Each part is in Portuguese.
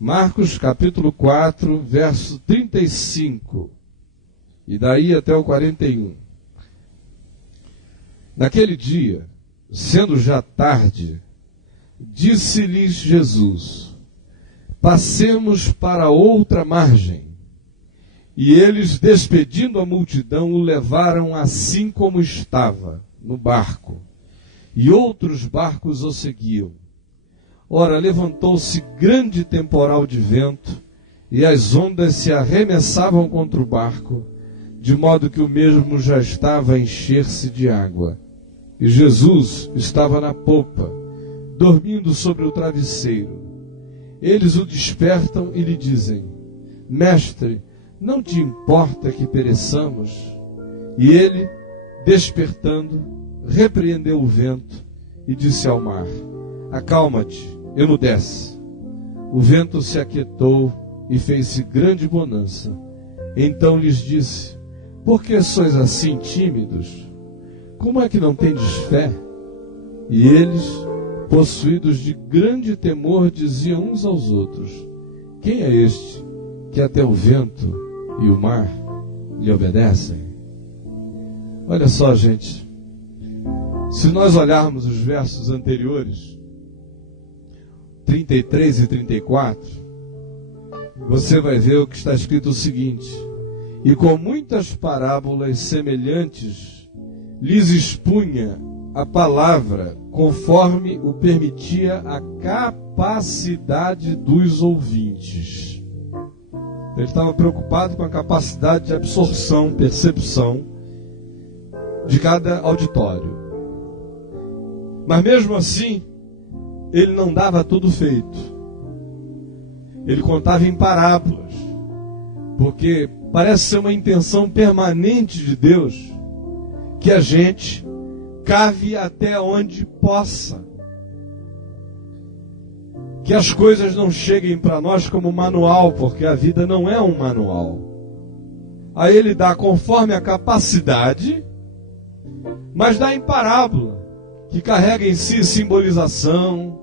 Marcos capítulo 4, verso 35, e daí até o 41. Naquele dia, sendo já tarde, disse-lhes Jesus: passemos para outra margem. E eles, despedindo a multidão, o levaram assim como estava, no barco. E outros barcos o seguiam. Ora, levantou-se grande temporal de vento, e as ondas se arremessavam contra o barco, de modo que o mesmo já estava a encher-se de água. E Jesus estava na popa, dormindo sobre o travesseiro. Eles o despertam e lhe dizem: Mestre, não te importa que pereçamos? E ele, despertando, repreendeu o vento e disse ao mar: acalma-te, emudece. O vento se aquietou e fez-se grande bonança. Então lhes disse: por que sois assim tímidos? Como é que não tendes fé? E eles, possuídos de grande temor, diziam uns aos outros: quem é este que até o vento e o mar lhe obedecem? Olha só, gente, se nós olharmos os versos anteriores, 33 e 34, você vai ver o que está escrito o seguinte: e com muitas parábolas semelhantes lhes expunha a palavra, conforme o permitia a capacidade dos ouvintes. Ele estava preocupado com a capacidade de absorção, percepção de cada auditório. Mas mesmo assim, ele não dava tudo feito. Ele contava em parábolas, porque parece ser uma intenção permanente de Deus que a gente cave até onde possa. Que as coisas não cheguem para nós como manual, porque a vida não é um manual. Aí ele dá conforme a capacidade, mas dá em parábola, que carrega em si simbolização,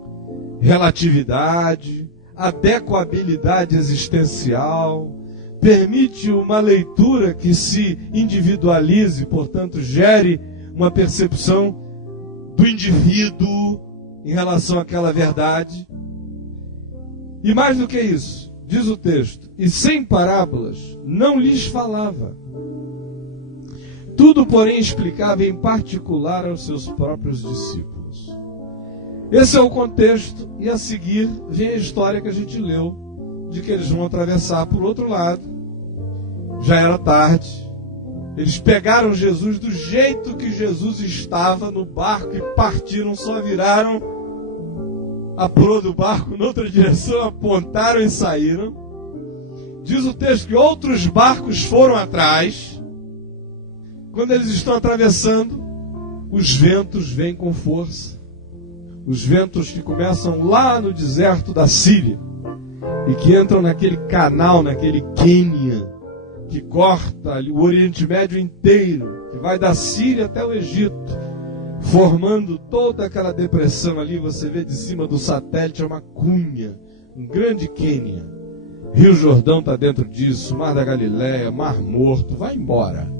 relatividade, adequabilidade existencial, permite uma leitura que se individualize, portanto, gere uma percepção do indivíduo em relação àquela verdade. E mais do que isso, diz o texto: e sem parábolas não lhes falava. Tudo, porém, explicava em particular aos seus próprios discípulos. Esse é o contexto, e a seguir vem a história que a gente leu, de que eles vão atravessar por outro lado. Já era tarde. Eles pegaram Jesus do jeito que Jesus estava no barco e partiram, só viraram a proa do barco noutra direção, apontaram e saíram. Diz o texto que outros barcos foram atrás. Quando eles estão atravessando, os ventos vêm com força. Os ventos que começam lá no deserto da Síria e que entram naquele canal, naquele Quênia, que corta o Oriente Médio inteiro, que vai da Síria até o Egito, formando toda aquela depressão ali. Você vê de cima do satélite, é uma cunha, um grande Quênia. Rio Jordão está dentro disso, Mar da Galileia, Mar Morto, vai embora.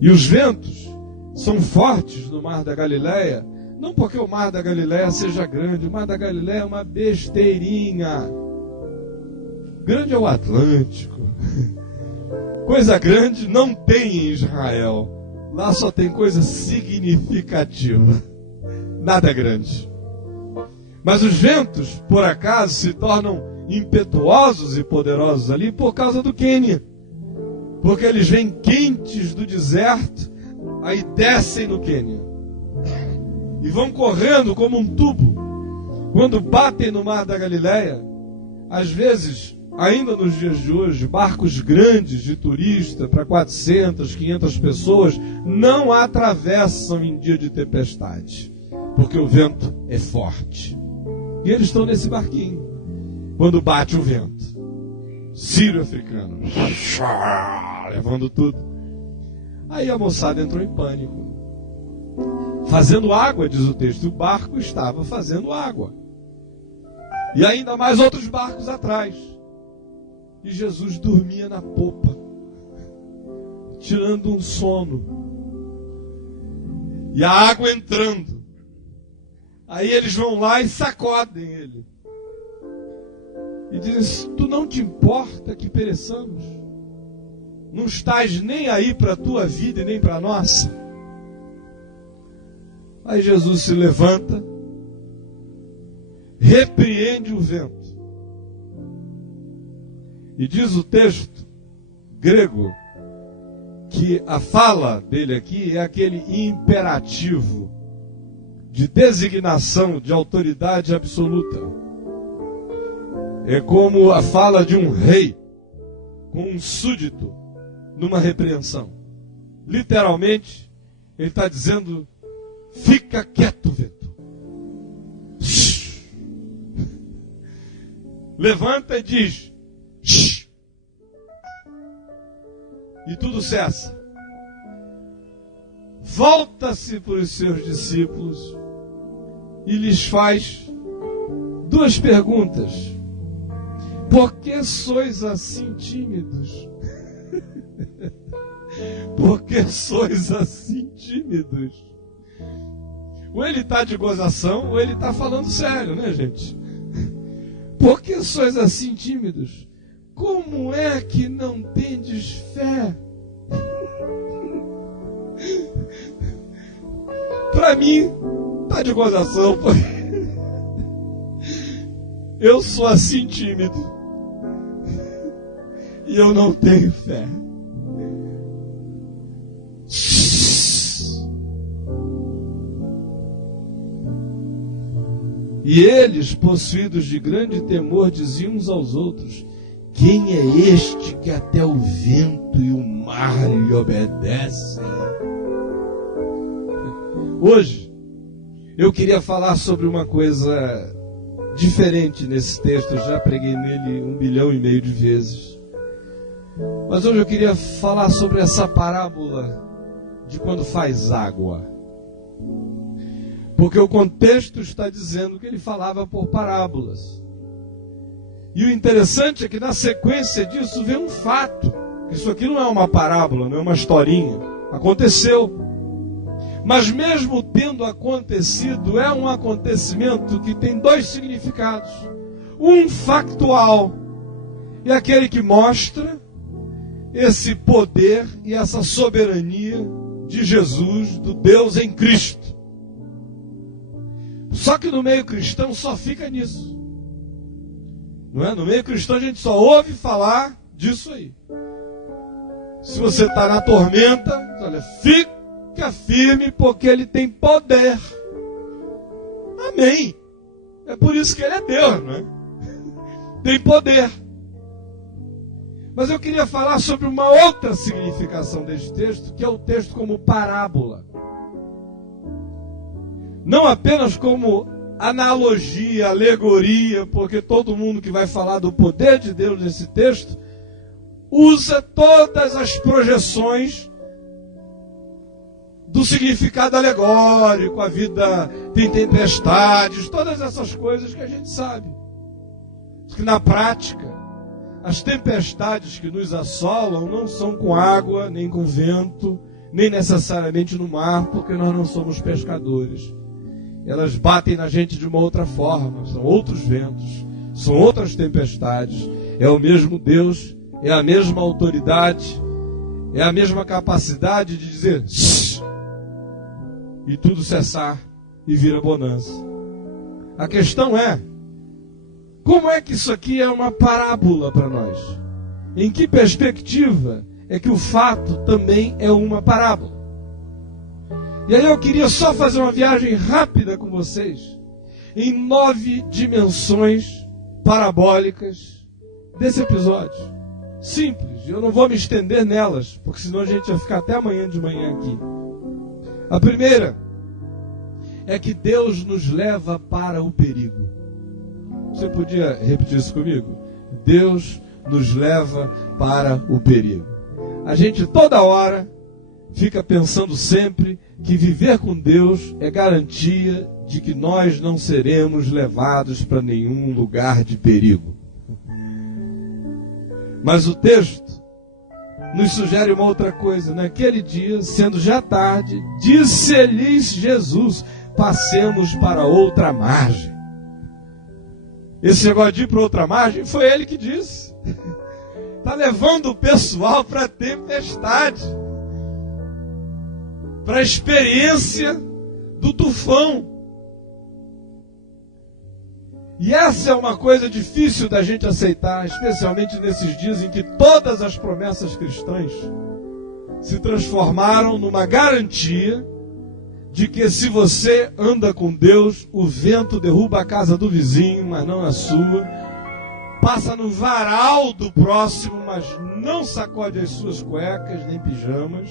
E os ventos são fortes no Mar da Galileia, não porque o Mar da Galileia seja grande, o Mar da Galileia é uma besteirinha. Grande é o Atlântico. Coisa grande não tem em Israel. Lá só tem coisa significativa. Nada grande. Mas os ventos, por acaso, se tornam impetuosos e poderosos ali por causa do Quênia. Porque eles vêm quentes do deserto, aí descem no Quênia. E vão correndo como um tubo. Quando batem no Mar da Galileia, às vezes, ainda nos dias de hoje, barcos grandes de turista para 400, 500 pessoas não atravessam em dia de tempestade, porque o vento é forte. E eles estão nesse barquinho. Quando bate o vento, sírio-africano, levando tudo. Aí a moçada entrou em pânico. Fazendo água, diz o texto, o barco estava fazendo água. E ainda mais outros barcos atrás. E Jesus dormia na popa, tirando um sono. E a água entrando. Aí eles vão lá e sacodem ele. E dizem: tu não te importa que pereçamos? Não estás nem aí para a tua vida e nem para a nossa? Aí Jesus se levanta, repreende o vento. E diz o texto grego que a fala dele aqui é aquele imperativo de designação de autoridade absoluta. É como a fala de um rei com um súdito numa repreensão. Literalmente, ele está dizendo: fica quieto, vento. Levanta e diz: shh. E tudo cessa. Volta-se para os seus discípulos e lhes faz duas perguntas. Por que sois assim tímidos? Por que sois assim tímidos? Ou ele está de gozação, ou ele está falando sério, né, gente? Por que sois assim tímidos? Como é que não tendes fé? Para mim, está de gozação, porque eu sou assim tímido. E eu não tenho fé. E eles, possuídos de grande temor, diziam uns aos outros: quem é este que até o vento e o mar lhe obedecem? Hoje, eu queria falar sobre uma coisa diferente nesse texto. Eu já preguei nele 1,5 bilhão de vezes. Mas hoje eu queria falar sobre essa parábola de quando faz água. Porque o contexto está dizendo que ele falava por parábolas. E o interessante é que na sequência disso vem um fato. Isso aqui não é uma parábola, não é uma historinha. Aconteceu. Mas mesmo tendo acontecido, é um acontecimento que tem dois significados. Um factual, e aquele que mostra esse poder e essa soberania de Jesus, do Deus em Cristo. Só que no meio cristão só fica nisso. Não é? No meio cristão a gente só ouve falar disso aí. Se você está na tormenta, olha, fica firme porque ele tem poder. Amém. É por isso que ele é Deus, não é? Tem poder. Mas eu queria falar sobre uma outra significação deste texto, que é o texto como parábola. Não apenas como analogia, alegoria, porque todo mundo que vai falar do poder de Deus nesse texto usa todas as projeções do significado alegórico. A vida tem tempestades, todas essas coisas que a gente sabe. Que na prática, as tempestades que nos assolam não são com água, nem com vento, nem necessariamente no mar, porque nós não somos pescadores. Elas batem na gente de uma outra forma, são outros ventos, são outras tempestades. É o mesmo Deus, é a mesma autoridade, é a mesma capacidade de dizer shh, e tudo cessar e vira bonança. A questão é, como é que isso aqui é uma parábola para nós? Em que perspectiva é que o fato também é uma parábola? E aí eu queria só fazer uma viagem rápida com vocês em 9 dimensões parabólicas desse episódio. Simples, eu não vou me estender nelas, porque senão a gente vai ficar até amanhã de manhã aqui. A primeira é que Deus nos leva para o perigo. Você podia repetir isso comigo? Deus nos leva para o perigo. A gente toda hora fica pensando sempre que viver com Deus é garantia de que nós não seremos levados para nenhum lugar de perigo. Mas o texto nos sugere uma outra coisa. Naquele dia, sendo já tarde, disse-lhes Jesus: passemos para outra margem. Esse negócio de ir para outra margem foi ele que disse. Está levando o pessoal para a tempestade, para a experiência do tufão. E essa é uma coisa difícil da gente aceitar, especialmente nesses dias em que todas as promessas cristãs se transformaram numa garantia de que se você anda com Deus, o vento derruba a casa do vizinho, mas não a sua, passa no varal do próximo, mas não sacode as suas cuecas nem pijamas,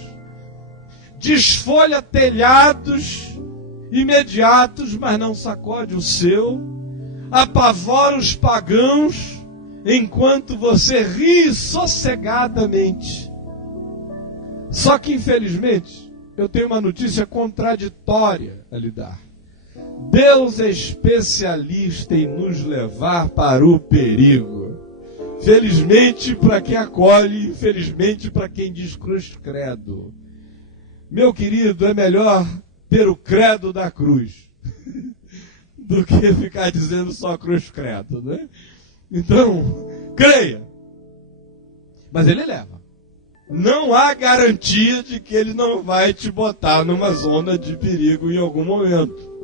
desfolha telhados imediatos, mas não sacode o seu, apavora os pagãos, enquanto você ri sossegadamente. Só que, infelizmente, eu tenho uma notícia contraditória a lhe dar. Deus é especialista em nos levar para o perigo. Felizmente para quem acolhe, infelizmente para quem diz cruz credo. Meu querido, é melhor ter o credo da cruz do que ficar dizendo só cruz credo, né? Então, creia. Mas ele leva. Não há garantia de que ele não vai te botar numa zona de perigo em algum momento.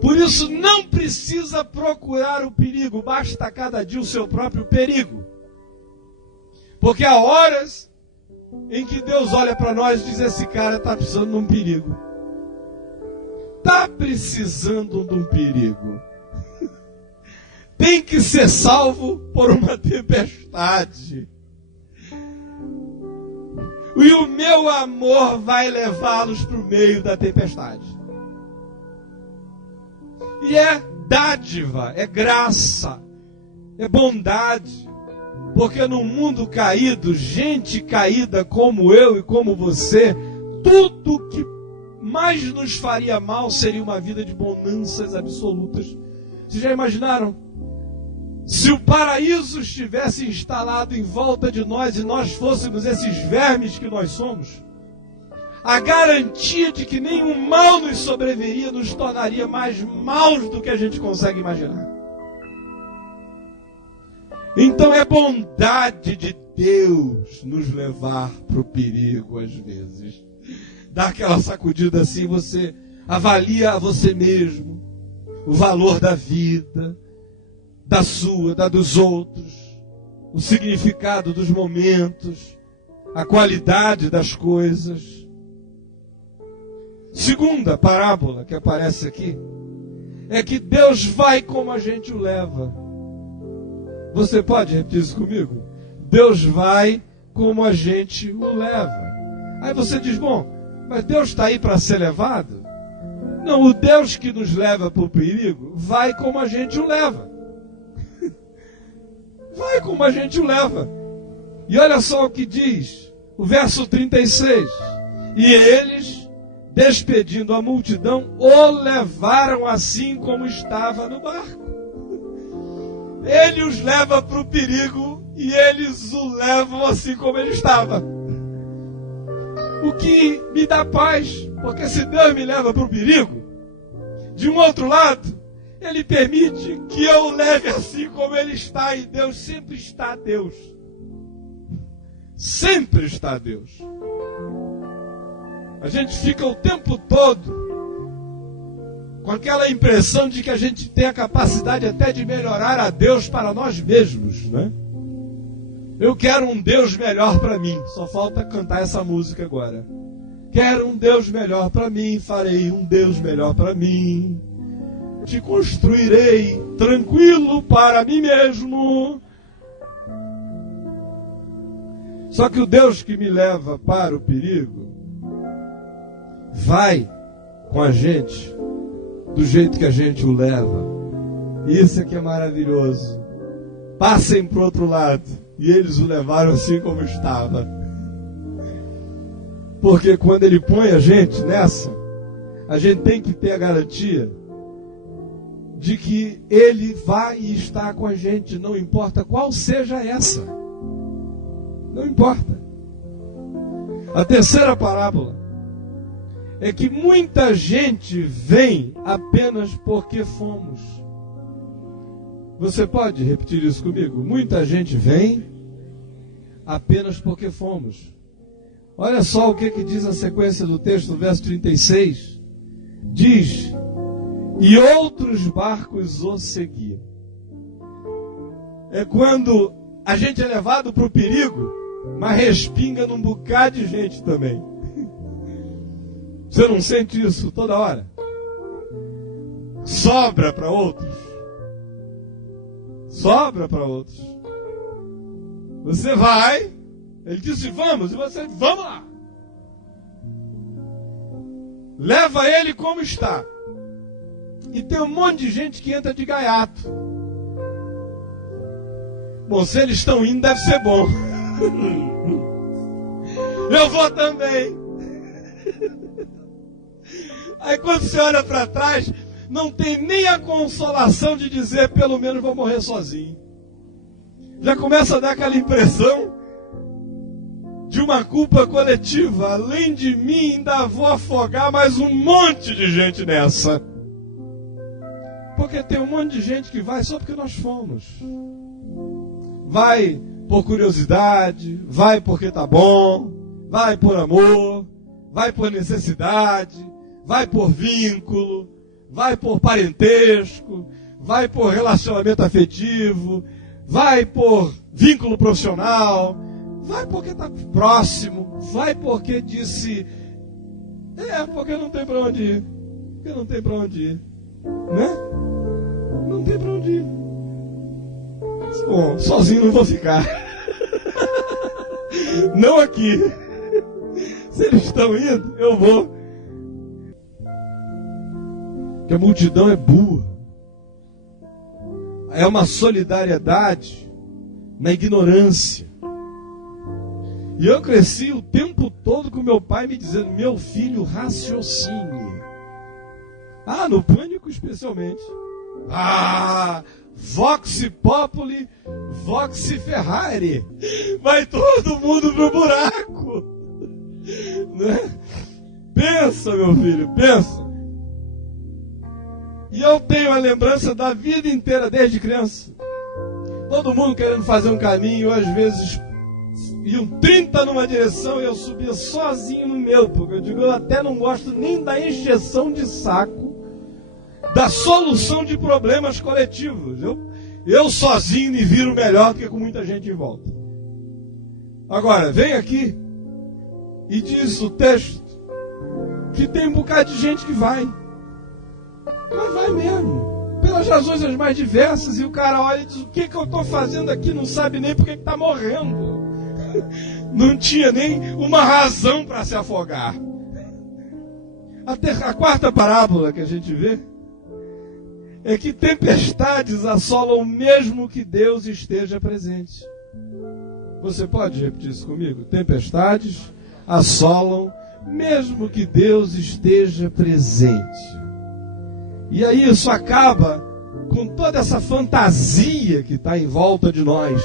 Por isso, não precisa procurar o perigo, basta cada dia o seu próprio perigo. Porque há horas em que Deus olha para nós e diz: esse cara está precisando de um perigo. Está precisando de um perigo. Tem que ser salvo por uma tempestade. E o meu amor vai levá-los para o meio da tempestade. E é dádiva, é graça, é bondade. Porque no mundo caído, gente caída como eu e como você, tudo que mais nos faria mal seria uma vida de bonanças absolutas. Vocês já imaginaram? Se o paraíso estivesse instalado em volta de nós e nós fôssemos esses vermes que nós somos, a garantia de que nenhum mal nos sobreviria nos tornaria mais maus do que a gente consegue imaginar. Então é bondade de Deus nos levar para o perigo às vezes. Dá aquela sacudida assim, você avalia a você mesmo, o valor da vida, da sua, da dos outros, o significado dos momentos, a qualidade das coisas. Segunda parábola que aparece aqui é que Deus vai como a gente o leva. Você pode repetir isso comigo? Deus vai como a gente o leva. Aí você diz: bom, mas Deus está aí para ser levado? Não, o Deus que nos leva para o perigo vai como a gente o leva. Vai como a gente o leva. E olha só o que diz o verso 36. E eles, despedindo a multidão, o levaram assim como estava no barco. Ele os leva para o perigo e eles o levam assim como ele estava. O que me dá paz, porque se Deus me leva para o perigo, de um outro lado, Ele permite que eu o leve assim como Ele está, e Deus sempre está Deus. Sempre está Deus. A gente fica o tempo todo com aquela impressão de que a gente tem a capacidade até de melhorar a Deus para nós mesmos, né? Eu quero um Deus melhor para mim. Só falta cantar essa música agora. Quero um Deus melhor para mim, farei um Deus melhor para mim. Te construirei tranquilo para mim mesmo. Só que o Deus que me leva para o perigo vai com a gente do jeito que a gente o leva. Isso é que é maravilhoso. Passem para o outro lado. E eles o levaram assim como estava. Porque quando Ele põe a gente nessa, a gente tem que ter a garantia de que Ele vai estar com a gente, não importa qual seja essa. Não importa. A terceira parábola é que muita gente vem apenas porque fomos. Você pode repetir isso comigo? Muita gente vem apenas porque fomos. Olha só o que diz a sequência do texto, no verso 36. Diz: e outros barcos o seguiam. É quando a gente é levado para o perigo, mas respinga num bocado de gente também. Você não sente isso toda hora? Sobra para outros. Sobra para outros. Você vai, ele disse vamos, e você, vamos lá. Leva ele como está. E tem um monte de gente que entra de gaiato. Bom, se eles estão indo, deve ser bom. Eu vou também. Aí quando você olha para trás, não tem nem a consolação de dizer, pelo menos vou morrer sozinho. Já começa a dar aquela impressão de uma culpa coletiva. Além de mim, ainda vou afogar mais um monte de gente nessa. Porque tem um monte de gente que vai só porque nós fomos. Vai por curiosidade, vai porque tá bom, vai por amor, vai por necessidade, vai por vínculo, vai por parentesco, vai por relacionamento afetivo, vai por vínculo profissional, vai porque está próximo, vai porque disse, porque não tem para onde ir, porque não tem para onde ir, né? Não tem para onde ir. Bom, sozinho não vou ficar. Não aqui. Se eles estão indo, eu vou. Porque a multidão é burra. É uma solidariedade na ignorância. E eu cresci o tempo todo com meu pai me dizendo, meu filho, raciocine. No Pânico especialmente. Vox Populi, Vox Ferrari. Vai todo mundo pro buraco. Né? Pensa, meu filho, pensa. E eu tenho a lembrança da vida inteira, desde criança. Todo mundo querendo fazer um caminho, às vezes iam 30 numa direção e eu subia sozinho no meu, porque eu digo, eu até não gosto nem da encheção de saco, da solução de problemas coletivos. Eu sozinho me viro melhor do que com muita gente em volta. Agora, vem aqui e diz o texto que tem um bocado de gente que vai. Mas vai mesmo, pelas razões as mais diversas, e o cara olha e diz, o que eu estou fazendo aqui? Não sabe nem porque está morrendo. Não tinha nem uma razão para se afogar. A quarta parábola que a gente vê é que tempestades assolam mesmo que Deus esteja presente. Você pode repetir isso comigo? Tempestades assolam mesmo que Deus esteja presente. E aí isso acaba com toda essa fantasia que está em volta de nós,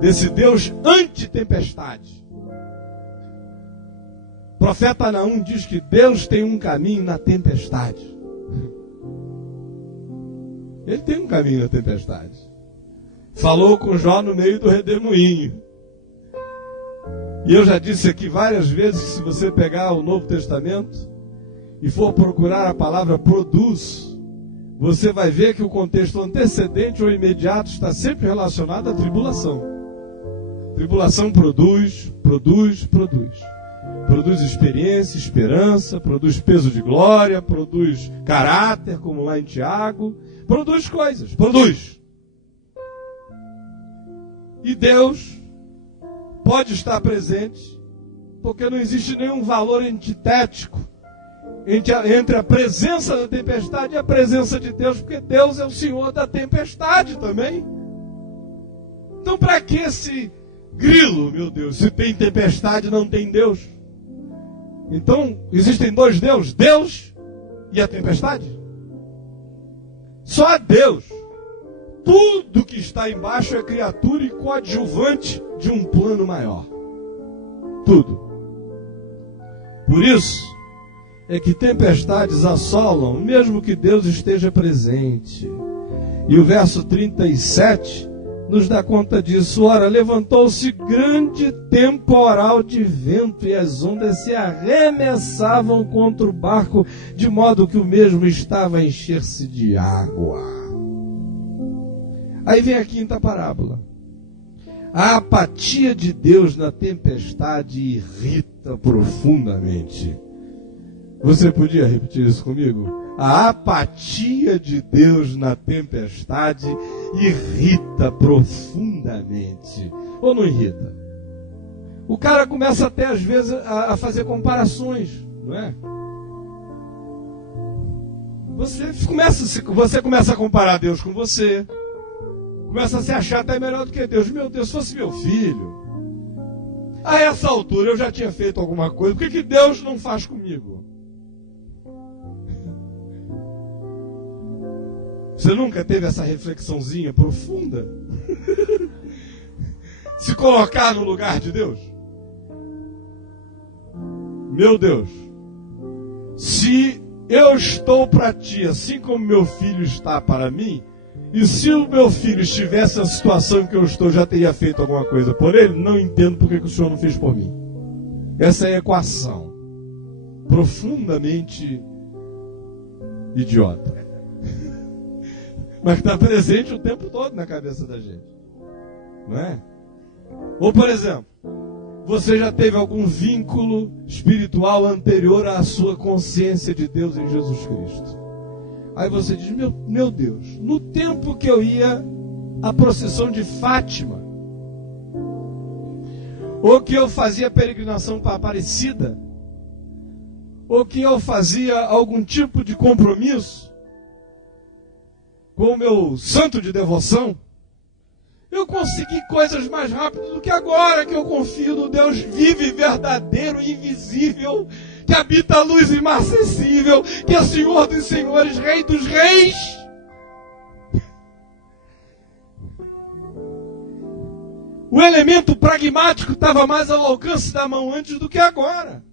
desse Deus anti-tempestade. O profeta Naum diz que Deus tem um caminho na tempestade. Ele tem um caminho na tempestade. Falou com Jó no meio do redemoinho. E eu já disse aqui várias vezes que se você pegar o Novo Testamento e for procurar a palavra produz, você vai ver que o contexto antecedente ou imediato está sempre relacionado à tribulação. Tribulação produz, produz, produz. Produz experiência, esperança, produz peso de glória, produz caráter, como lá em Tiago, produz coisas, produz. E Deus pode estar presente, porque não existe nenhum valor antitético entre a presença da tempestade e a presença de Deus, porque Deus é o Senhor da tempestade também. Então para que esse grilo, meu Deus, se tem tempestade não tem Deus? Então, existem dois deuses, Deus e a tempestade. Só Deus. Tudo que está embaixo é criatura e coadjuvante de um plano maior. Tudo. Por isso é que tempestades assolam, mesmo que Deus esteja presente. E o verso 37 nos dá conta disso. Ora, levantou-se grande temporal de vento e as ondas se arremessavam contra o barco, de modo que o mesmo estava a encher-se de água. Aí vem a quinta parábola. A apatia de Deus na tempestade irrita profundamente. Você podia repetir isso comigo? A apatia de Deus na tempestade irrita profundamente. Ou não irrita? O cara começa até às vezes a fazer comparações, não é? Você começa a comparar Deus com você. Começa a se achar até melhor do que Deus. Meu Deus, se fosse meu filho, a essa altura eu já tinha feito alguma coisa. Por que Deus não faz comigo? Você nunca teve essa reflexãozinha profunda? Se colocar no lugar de Deus? Meu Deus, se eu estou para ti assim como meu filho está para mim, e se o meu filho estivesse na situação que eu estou, já teria feito alguma coisa por ele, não entendo por que o Senhor não fez por mim. Essa é a equação profundamente idiota, mas está presente o tempo todo na cabeça da gente, não é? Ou, por exemplo, você já teve algum vínculo espiritual anterior à sua consciência de Deus em Jesus Cristo? Aí você diz, meu Deus, no tempo que eu ia à procissão de Fátima, ou que eu fazia peregrinação para Aparecida, ou que eu fazia algum tipo de compromisso com o meu santo de devoção, eu consegui coisas mais rápido do que agora, que eu confio no Deus vivo e verdadeiro e invisível, que habita a luz inacessível, que é Senhor dos senhores, Rei dos reis. O elemento pragmático estava mais ao alcance da mão antes do que agora.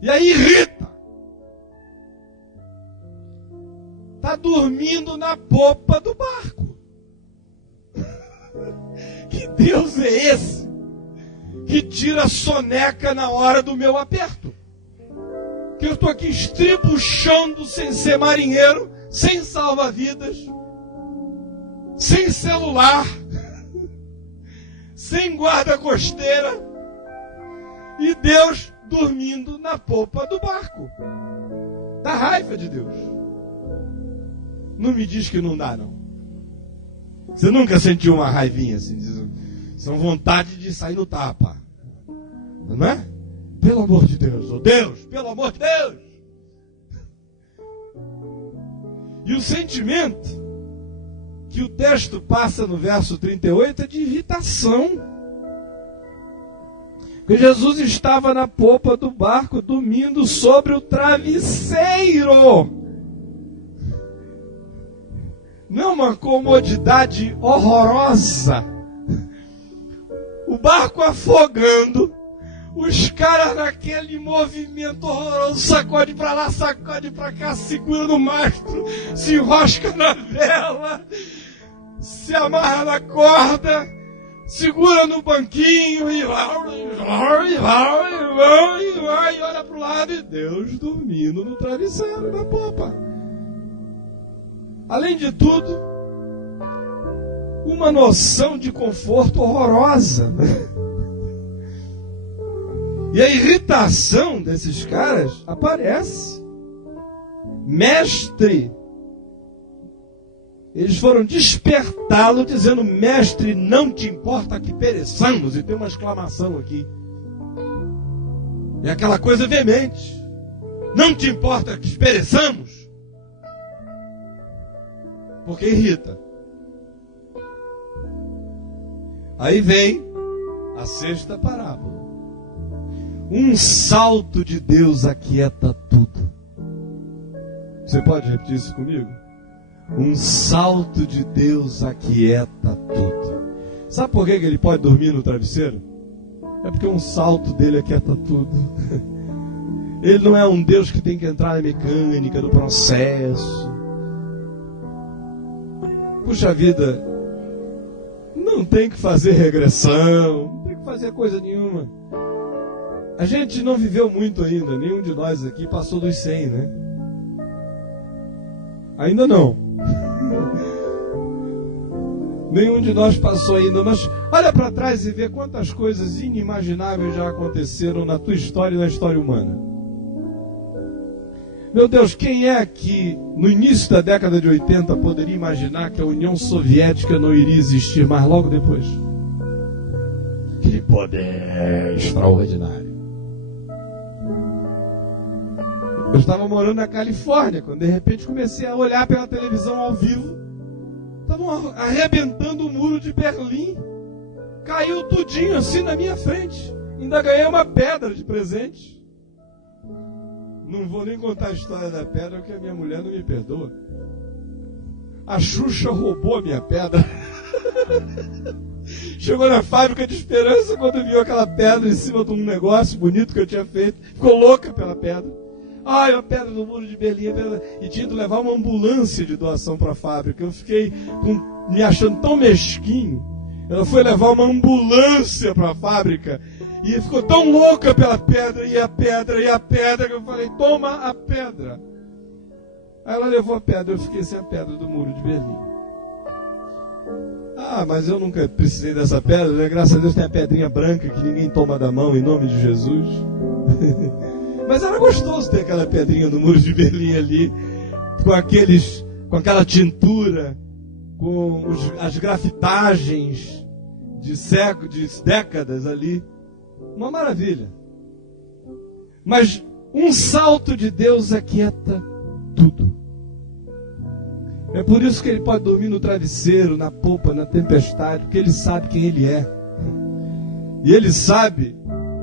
E aí irrita. Está dormindo na popa do barco. Que Deus é esse que tira a soneca na hora do meu aperto? Que eu estou aqui estribuchando sem ser marinheiro, sem salva-vidas, sem celular, sem guarda costeira, e Deus dormindo na popa do barco. Dá raiva de Deus. Não me diz que não dá, não. Você nunca sentiu uma raivinha assim, são vontade de sair no tapa, não é? Pelo amor de Deus, oh Deus, pelo amor de Deus. E o sentimento que o texto passa no verso 38 é de irritação. Porque Jesus estava na popa do barco, dormindo sobre o travesseiro. Não uma comodidade horrorosa. O barco afogando, os caras naquele movimento horroroso, sacode para lá, sacode para cá, segura no mastro, se enrosca na vela, se amarra na corda, segura no banquinho e vai, olha para o lado e Deus dormindo no travesseiro da popa. Além de tudo, uma noção de conforto horrorosa. E a irritação desses caras aparece. Mestre, eles foram despertá-lo dizendo, mestre, não te importa que pereçamos. E tem uma exclamação aqui. É aquela coisa veemente. Não te importa que pereçamos? Porque irrita. Aí vem a sexta parábola. Um salto de Deus aquieta tudo. Você pode repetir isso comigo? Um salto de Deus aquieta tudo. Sabe por que ele pode dormir no travesseiro? É porque um salto dele aquieta tudo. Ele não é um Deus que tem que entrar na mecânica do processo. Puxa vida, não tem que fazer regressão, não tem que fazer coisa nenhuma. A gente não viveu muito ainda, nenhum de nós aqui passou dos 100, né? Ainda não. Nenhum de nós passou ainda, mas olha para trás e vê quantas coisas inimagináveis já aconteceram na tua história e na história humana. Meu Deus, quem é que no início da década de 80 poderia imaginar que a União Soviética não iria existir mais logo depois? Que poder extraordinário. Eu estava morando na Califórnia, quando de repente comecei a olhar pela televisão ao vivo. Estavam arrebentando o muro de Berlim. Caiu tudinho assim na minha frente. Ainda ganhei uma pedra de presente. Não vou nem contar a história da pedra, porque a minha mulher não me perdoa. A Xuxa roubou a minha pedra. Chegou na fábrica de Esperança quando viu aquela pedra em cima de um negócio bonito que eu tinha feito. Ficou louca pela pedra. Ai, a pedra do muro de Berlim. E tinha que levar uma ambulância de doação para a fábrica. Eu fiquei me achando tão mesquinho. Ela foi levar uma ambulância para a fábrica. E ficou tão louca pela pedra, e a pedra, que eu falei, toma a pedra. Aí ela levou a pedra, eu fiquei sem a pedra do muro de Berlim. Ah, mas eu nunca precisei dessa pedra, né? Graças a Deus tem a pedrinha branca que ninguém toma da mão, em nome de Jesus. Mas era gostoso ter aquela pedrinha no muro de Berlim ali, com aquela tintura, com as grafitagens de décadas ali. Uma maravilha. Mas um salto de Deus aquieta tudo. É por isso que ele pode dormir no travesseiro, na popa, na tempestade, porque ele sabe quem ele é. E ele sabe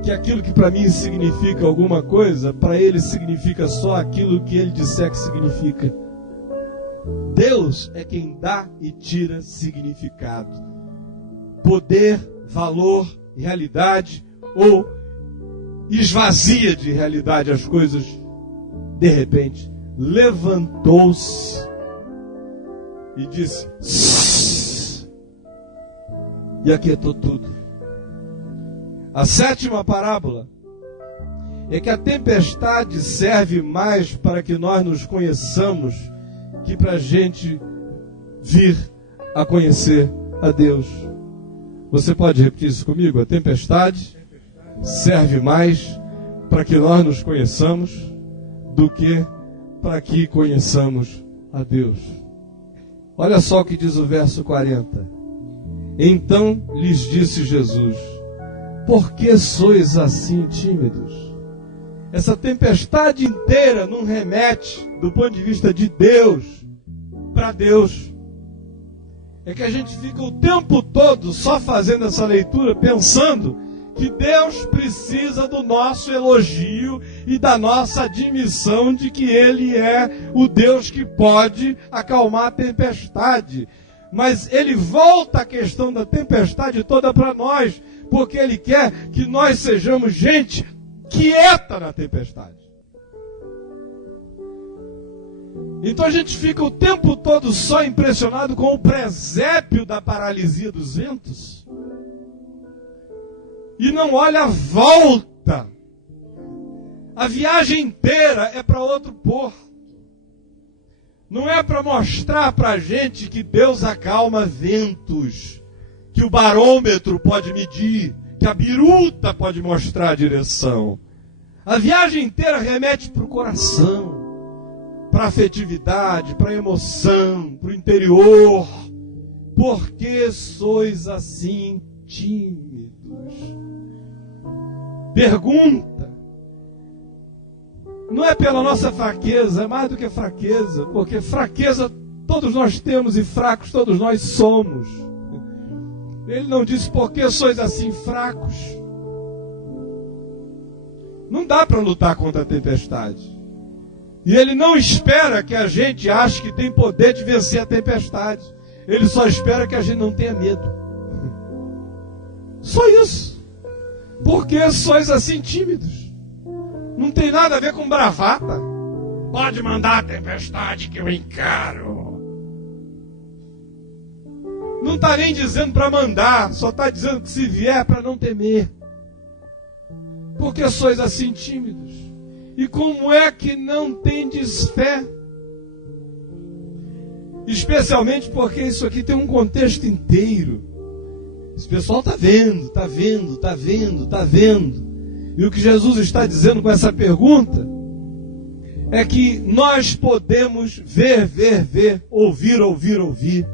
que aquilo que para mim significa alguma coisa, para ele significa só aquilo que ele disser que significa. Deus é quem dá e tira significado. Poder, valor, realidade, ou esvazia de realidade as coisas. De repente, levantou-se e disse: Sss! E aquietou tudo. A sétima parábola é que a tempestade serve mais para que nós nos conheçamos que para a gente vir a conhecer a Deus. Você pode repetir isso comigo? A tempestade serve mais para que nós nos conheçamos do que para que conheçamos a Deus. Olha só o que diz o verso 40. Então lhes disse Jesus: por que sois assim tímidos? Essa tempestade inteira não remete, do ponto de vista de Deus, para Deus. É que a gente fica o tempo todo só fazendo essa leitura, pensando que Deus precisa do nosso elogio e da nossa admissão de que Ele é o Deus que pode acalmar a tempestade. Mas Ele volta a questão da tempestade toda para nós, porque Ele quer que nós sejamos gente quieta na tempestade. Então a gente fica o tempo todo só impressionado com o presépio da paralisia dos ventos e não olha a volta. A viagem inteira é para outro porto. Não é para mostrar para a gente que Deus acalma ventos, que o barômetro pode medir, que a biruta pode mostrar a direção. A viagem inteira remete para o coração, para a afetividade, para a emoção, para o interior. Por que sois assim tímidos? Pergunta. Não é pela nossa fraqueza, é mais do que fraqueza, porque fraqueza todos nós temos e fracos todos nós somos. Ele não disse por que sois assim fracos. Não dá para lutar contra a tempestade. E Ele não espera que a gente ache que tem poder de vencer a tempestade. Ele só espera que a gente não tenha medo. Só isso. Porque sois assim tímidos. Não tem nada a ver com bravata. Pode mandar a tempestade que eu encaro. Não está nem dizendo para mandar, só está dizendo que se vier para não temer. Porque sois assim tímidos. E como é que não tendes fé? Especialmente porque isso aqui tem um contexto inteiro. Esse pessoal está vendo, está vendo, está vendo, está vendo. E o que Jesus está dizendo com essa pergunta é que nós podemos ver, ver, ver, ouvir, ouvir, ouvir,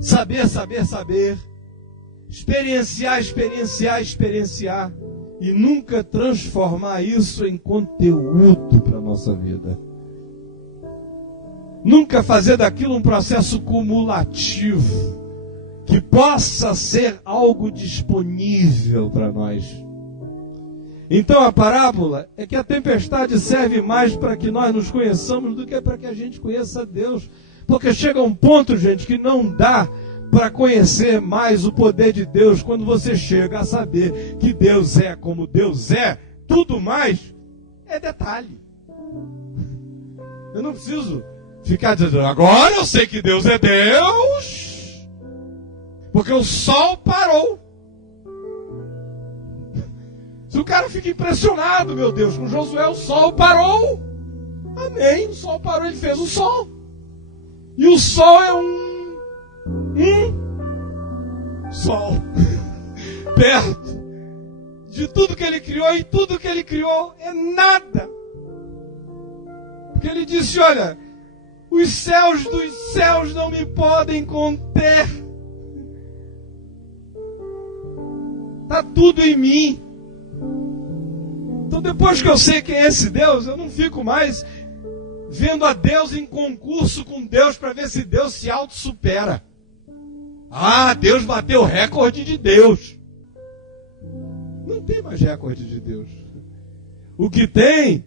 saber, saber, saber, experienciar, experienciar, experienciar, e nunca transformar isso em conteúdo para a nossa vida. Nunca fazer daquilo um processo cumulativo, que possa ser algo disponível para nós. Então a parábola é que a tempestade serve mais para que nós nos conheçamos do que para que a gente conheça Deus. Porque chega um ponto, gente, que não dá para conhecer mais o poder de Deus quando você chega a saber que Deus é como Deus é. Tudo mais é detalhe. Eu não preciso ficar dizendo, agora eu sei que Deus é Deus, porque o sol parou. Se o cara fica impressionado, meu Deus, com Josué, o sol parou. Amém, o sol parou, ele fez o sol. E o sol é um sol perto de tudo que ele criou, e tudo que ele criou é nada. Porque ele disse, olha, os céus dos céus não me podem conter. Está tudo em mim. Então depois que eu sei quem é esse Deus, eu não fico mais vendo a Deus em concurso com Deus para ver se Deus se auto-supera. Ah, Deus bateu o recorde de Deus. Não tem mais recorde de Deus. O que tem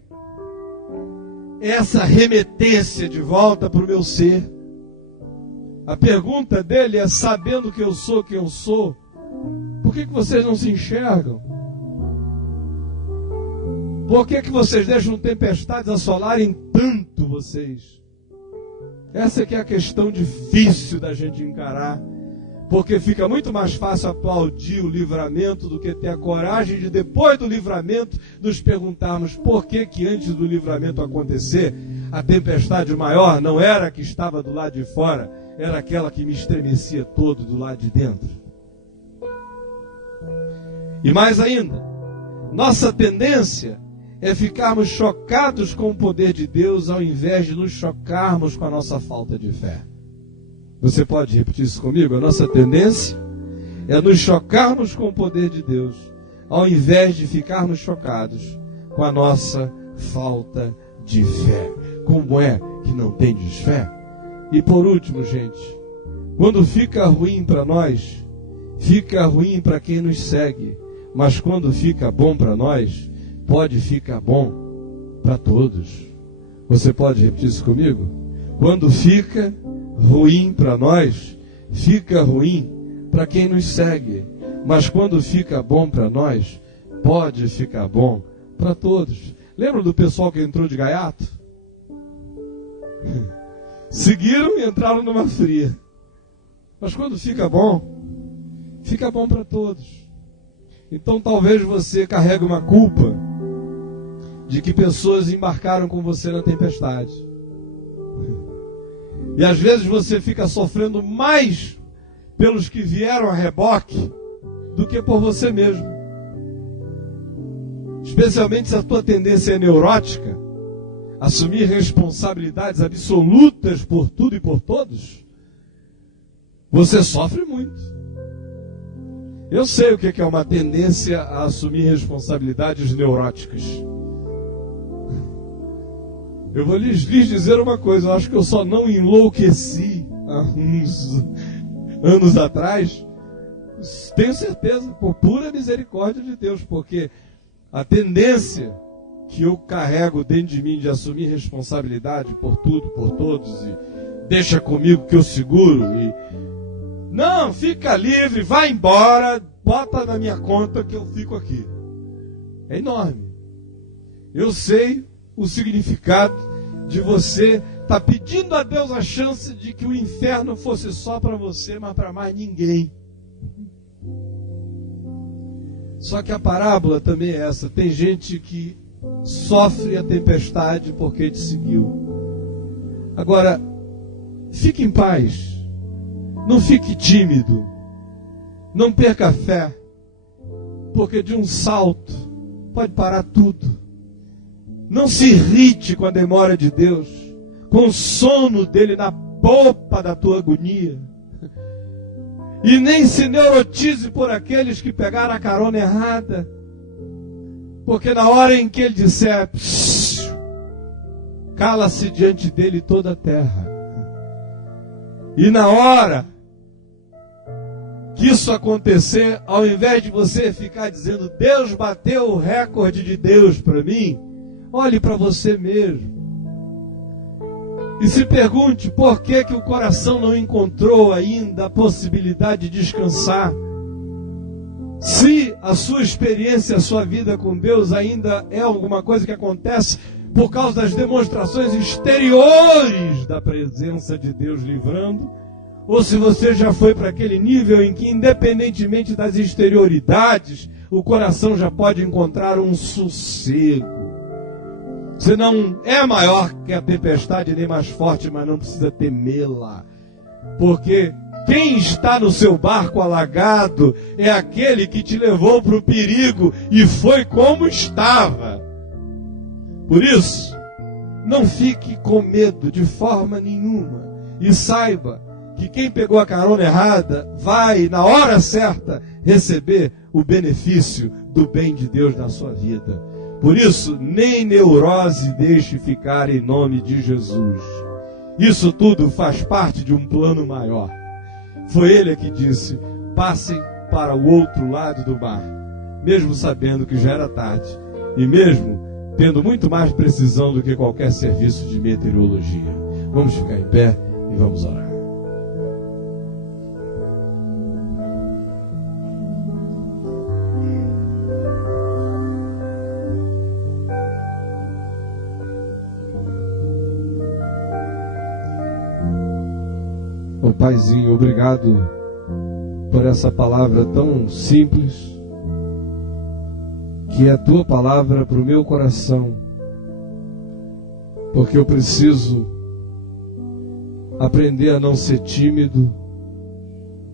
é essa remetência de volta para o meu ser. A pergunta dele é, sabendo que eu sou quem eu sou, por que vocês não se enxergam? Por que vocês deixam tempestades assolarem tanto vocês? Essa que é a questão difícil da gente encarar. Porque fica muito mais fácil aplaudir o livramento do que ter a coragem de, depois do livramento, nos perguntarmos por que antes do livramento acontecer, a tempestade maior não era a que estava do lado de fora, era aquela que me estremecia todo do lado de dentro. E mais ainda, nossa tendência é ficarmos chocados com o poder de Deus ao invés de nos chocarmos com a nossa falta de fé. Você pode repetir isso comigo? A nossa tendência é nos chocarmos com o poder de Deus, ao invés de ficarmos chocados com a nossa falta de fé. Como é que não tendes fé? E por último, gente, quando fica ruim para nós, fica ruim para quem nos segue. Mas quando fica bom para nós, pode ficar bom para todos. Você pode repetir isso comigo? Quando fica ruim para nós, fica ruim para quem nos segue. Mas quando fica bom para nós, pode ficar bom para todos. Lembra do pessoal que entrou de gaiato? Seguiram e entraram numa fria. Mas quando fica bom para todos. Então talvez você carregue uma culpa de que pessoas embarcaram com você na tempestade. E às vezes você fica sofrendo mais pelos que vieram a reboque do que por você mesmo. Especialmente se a tua tendência é neurótica, assumir responsabilidades absolutas por tudo e por todos, você sofre muito. Eu sei o que é uma tendência a assumir responsabilidades neuróticas. Eu vou lhes dizer uma coisa, eu acho que eu só não enlouqueci há uns anos atrás, tenho certeza, por pura misericórdia de Deus, porque a tendência que eu carrego dentro de mim de assumir responsabilidade por tudo, por todos, e deixa comigo que eu seguro, e não, fica livre, vai embora, bota na minha conta que eu fico aqui. É enorme. Eu sei o significado de você estar pedindo a Deus a chance de que o inferno fosse só para você, mas para mais ninguém. Só que a parábola também é essa. Tem gente que sofre a tempestade porque te seguiu. Agora, fique em paz. Não fique tímido. Não perca a fé. Porque de um salto pode parar tudo. Não se irrite com a demora de Deus, com o sono dele na polpa da tua agonia. E nem se neurotize por aqueles que pegaram a carona errada. Porque na hora em que ele disser, cala-se diante dele toda a terra. E na hora que isso acontecer, ao invés de você ficar dizendo, Deus bateu o recorde de Deus para mim, olhe para você mesmo. E se pergunte por que o coração não encontrou ainda a possibilidade de descansar. Se a sua experiência, a sua vida com Deus ainda é alguma coisa que acontece por causa das demonstrações exteriores da presença de Deus livrando, ou se você já foi para aquele nível em que, independentemente das exterioridades, o coração já pode encontrar um sossego. Você não é maior que a tempestade, nem mais forte, mas não precisa temê-la. Porque quem está no seu barco alagado é aquele que te levou para o perigo e foi como estava. Por isso, não fique com medo de forma nenhuma. E saiba que quem pegou a carona errada vai, na hora certa, receber o benefício do bem de Deus na sua vida. Por isso, nem neurose deixe ficar em nome de Jesus. Isso tudo faz parte de um plano maior. Foi ele que disse, passem para o outro lado do mar, mesmo sabendo que já era tarde, e mesmo tendo muito mais precisão do que qualquer serviço de meteorologia. Vamos ficar em pé e vamos orar. Paizinho, obrigado por essa palavra tão simples, que é a tua palavra para o meu coração, porque eu preciso aprender a não ser tímido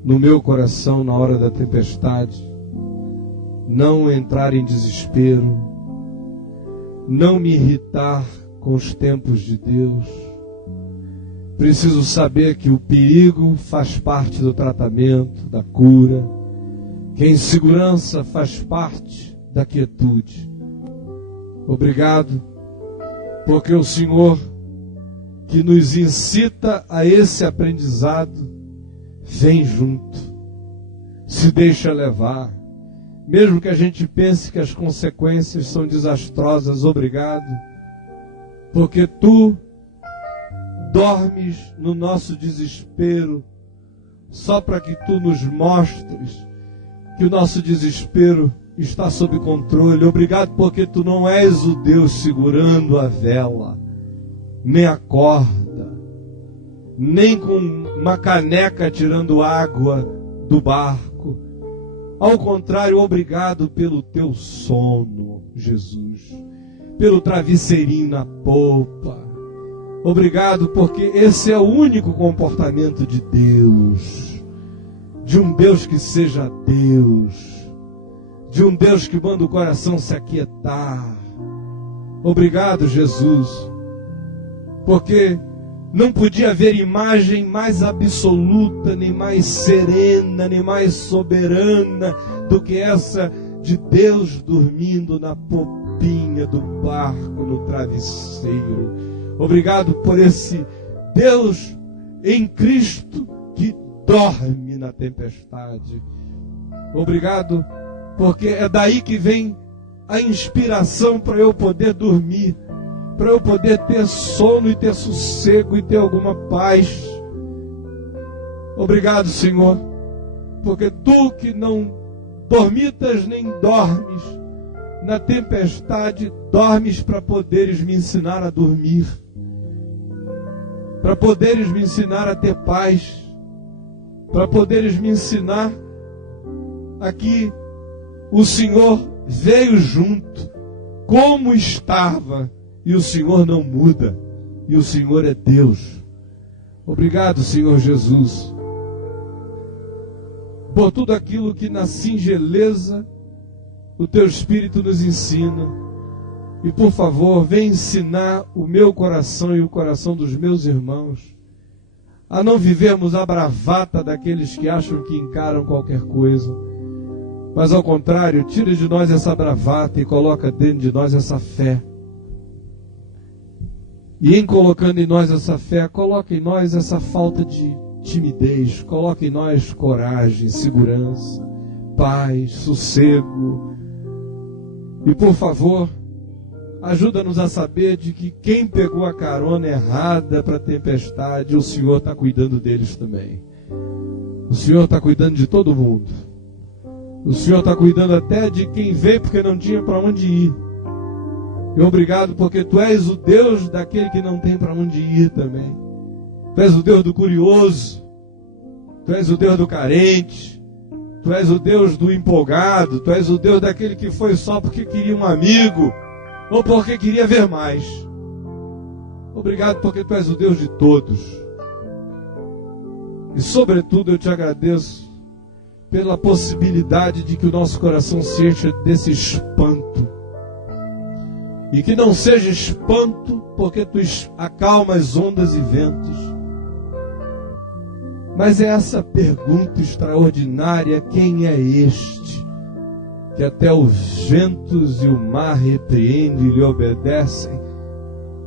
no meu coração na hora da tempestade, não entrar em desespero, não me irritar com os tempos de Deus. Preciso saber que o perigo faz parte do tratamento, da cura, que a insegurança faz parte da quietude. Obrigado, porque o Senhor, que nos incita a esse aprendizado, vem junto, se deixa levar, mesmo que a gente pense que as consequências são desastrosas. Obrigado, porque Tu dormes no nosso desespero, só para que Tu nos mostres que o nosso desespero está sob controle. Obrigado porque Tu não és o Deus segurando a vela, nem a corda, nem com uma caneca tirando água do barco. Ao contrário, obrigado pelo Teu sono, Jesus, pelo travesseirinho na polpa. Obrigado porque esse é o único comportamento de Deus, de um Deus que seja Deus, de um Deus que manda o coração se aquietar. Obrigado, Jesus, porque não podia haver imagem mais absoluta, nem mais serena, nem mais soberana do que essa de Deus dormindo na popinha do barco, no travesseiro. Obrigado por esse Deus em Cristo que dorme na tempestade. Obrigado porque é daí que vem a inspiração para eu poder dormir, para eu poder ter sono e ter sossego e ter alguma paz. Obrigado, Senhor, porque Tu que não dormitas nem dormes, na tempestade dormes para poderes me ensinar a dormir, para poderes me ensinar a ter paz, para poderes me ensinar a que o Senhor veio junto, como estava, e o Senhor não muda, e o Senhor é Deus. Obrigado, Senhor Jesus, por tudo aquilo que na singeleza o Teu Espírito nos ensina. E por favor, vem ensinar o meu coração e o coração dos meus irmãos a não vivermos a bravata daqueles que acham que encaram qualquer coisa, mas ao contrário, tira de nós essa bravata e coloca dentro de nós essa fé. E em colocando em nós essa fé, coloca em nós essa falta de timidez, coloca em nós coragem, segurança, paz, sossego. E por favor, ajuda-nos a saber de que quem pegou a carona errada para a tempestade, o Senhor está cuidando deles também. O Senhor está cuidando de todo mundo. O Senhor está cuidando até de quem veio porque não tinha para onde ir. E obrigado porque Tu és o Deus daquele que não tem para onde ir também. Tu és o Deus do curioso. Tu és o Deus do carente. Tu és o Deus do empolgado. Tu és o Deus daquele que foi só porque queria um amigo ou porque queria ver mais. Obrigado porque Tu és o Deus de todos. E sobretudo eu Te agradeço pela possibilidade de que o nosso coração se encha desse espanto. E que não seja espanto porque Tu acalmas ondas e ventos. Mas é essa pergunta extraordinária: quem é este que até os ventos e o mar repreendem e lhe obedecem?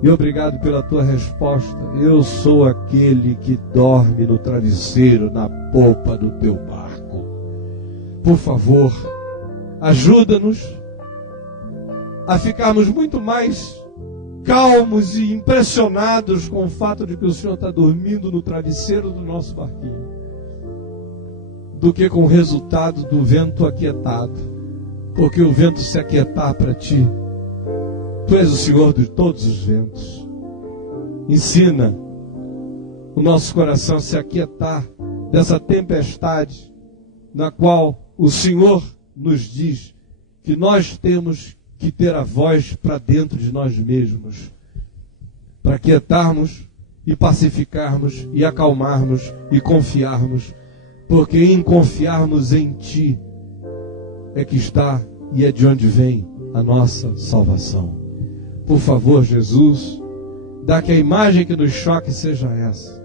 E obrigado pela Tua resposta. Eu sou aquele que dorme no travesseiro na popa do Teu barco. Por favor, ajuda-nos a ficarmos muito mais calmos e impressionados com o fato de que o Senhor está dormindo no travesseiro do nosso barquinho, do que com o resultado do vento aquietado. Porque o vento se aquietar para Ti, Tu és o Senhor de todos os ventos. Ensina o nosso coração a se aquietar dessa tempestade na qual o Senhor nos diz que nós temos que ter a voz para dentro de nós mesmos, para quietarmos e pacificarmos e acalmarmos e confiarmos, porque em confiarmos em Ti é que está e é de onde vem a nossa salvação. Por favor, Jesus, dá que a imagem que nos choque seja essa,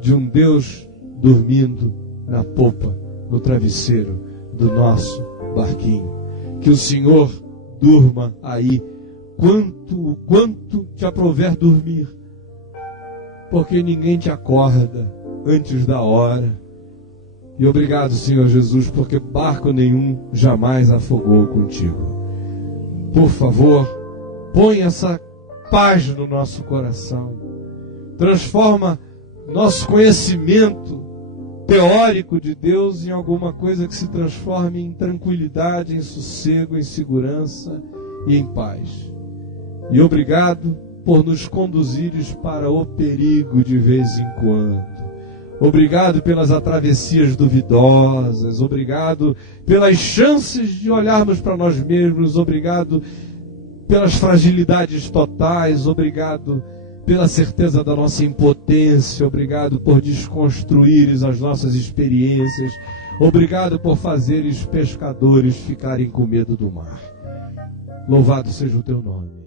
de um Deus dormindo na popa, no travesseiro do nosso barquinho. Que o Senhor durma aí, quanto te aprouver dormir, porque ninguém te acorda antes da hora. E obrigado, Senhor Jesus, porque barco nenhum jamais afogou contigo. Por favor, põe essa paz no nosso coração. Transforma nosso conhecimento teórico de Deus em alguma coisa que se transforme em tranquilidade, em sossego, em segurança e em paz. E obrigado por nos conduzires para o perigo de vez em quando. Obrigado pelas travessias duvidosas, obrigado pelas chances de olharmos para nós mesmos, obrigado pelas fragilidades totais, obrigado pela certeza da nossa impotência, obrigado por desconstruires as nossas experiências, obrigado por fazeres pescadores ficarem com medo do mar. Louvado seja o Teu nome.